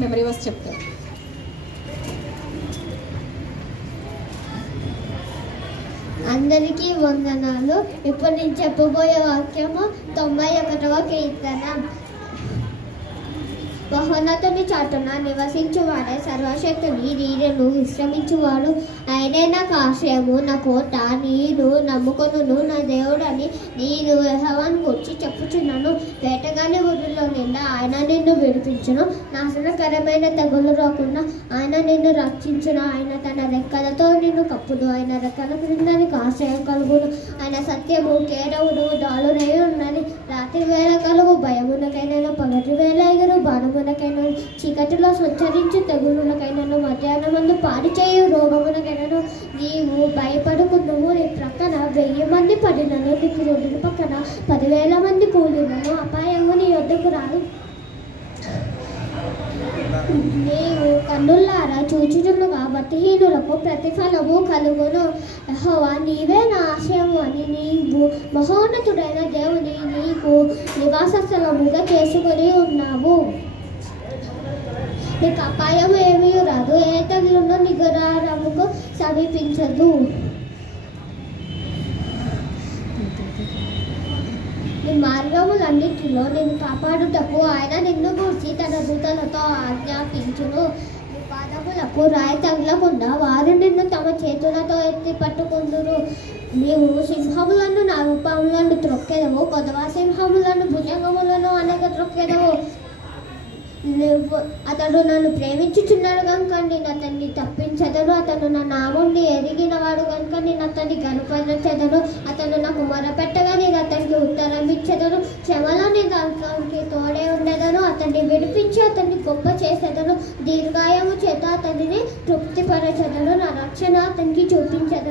Memory verse చెప్తారు. అందరికీ వందనాలు. ఇప్పుడు నేను చెప్పబోయే వాక్యము 91వ కీర్తన. మహోన్నతుని చాటున నివసించువాడే సర్వశక్తుని నీడను విశ్రమించువాడు. ఆయనే నాకు ఆశ్రయము, నా కోట, నేను నమ్ముకొనును నా దేవుడని నేను యెహోవాను గూర్చి చెప్పుచున్నాను. వేటగాని ఊరిలో నిండా ఆయన నిన్ను విడిపించును. నాశనకరమైన తెగులు రాకుండా ఆయన నిన్ను రక్షించును. ఆయన తన రెక్కలతో నిన్ను కప్పును. ఆయన రెక్కల క్రింద నీకు ఆశ్రయం కలుగును. ఆయన సత్యము కేడవును దాలునై ఉన్నది. రాత్రి వేళ కలుగు భయమునకైనా, పగటి వేళ ఎగురు బాణమునకైనా, చీకటిలో సంచరించు తెగులునకైనా, మధ్యాహ్నమందు పాడి చేయు రోగమునకైనా నీవు భయపడుకున్నావు. నీ ప్రక్కన 1000 మంది పడినను, నీకు రోడ్డు పక్కన 10,000 మంది కూలినను అపాయము నీ వద్దకు రాదు. నీవు కన్నులారా చూచుచున్నగా భక్తిహీనులకు ప్రతిఫలము కలుగును. యెహోవా నీవే నా ఆశ్రయము అని నీవు మహోన్నతుడైన దేవుని నీకు నివాస స్థలముగా చేసుకొని ఉన్నావు. నీకు అపాయం ఏమీ రాదు, ఏ తగులున్నో నీ గుడారముకు సమీపించదు. నీ మార్గములన్నిటిలో నిన్ను కాపాడుటకు ఆయన నిన్ను గూర్చి తన దూతలతో ఆజ్ఞాపించును. నీ పాదములకు రాయి తగలకుండా వారు నిన్ను తమ చేతులతో ఎత్తి పట్టుకుందురు. నీవు సింహములను, నాగుపాములను త్రొక్కెదవు, కొదవ సింహములను, భుజంగములను అనగా త్రొక్కెదవు. అతడు నన్ను ప్రేమించుచున్నాడు కనుక నేను అతన్ని తప్పించదను. అతను నా నామముని ఎరిగిన వాడు కనుక నేను అతన్ని గనుపరచెదను. అతను నాకు మొరపెట్టగా నేను అతనికి ఉత్తరం ఇచ్చేదను. శ్రమలో నేను అతనికి తోడే ఉండేదను. అతన్ని విడిపించి అతన్ని గొప్ప చేసేదను. దీర్ఘాయము చేత అతనిని తృప్తిపరచెదను. నా రక్షణ అతనికి చూపించదను.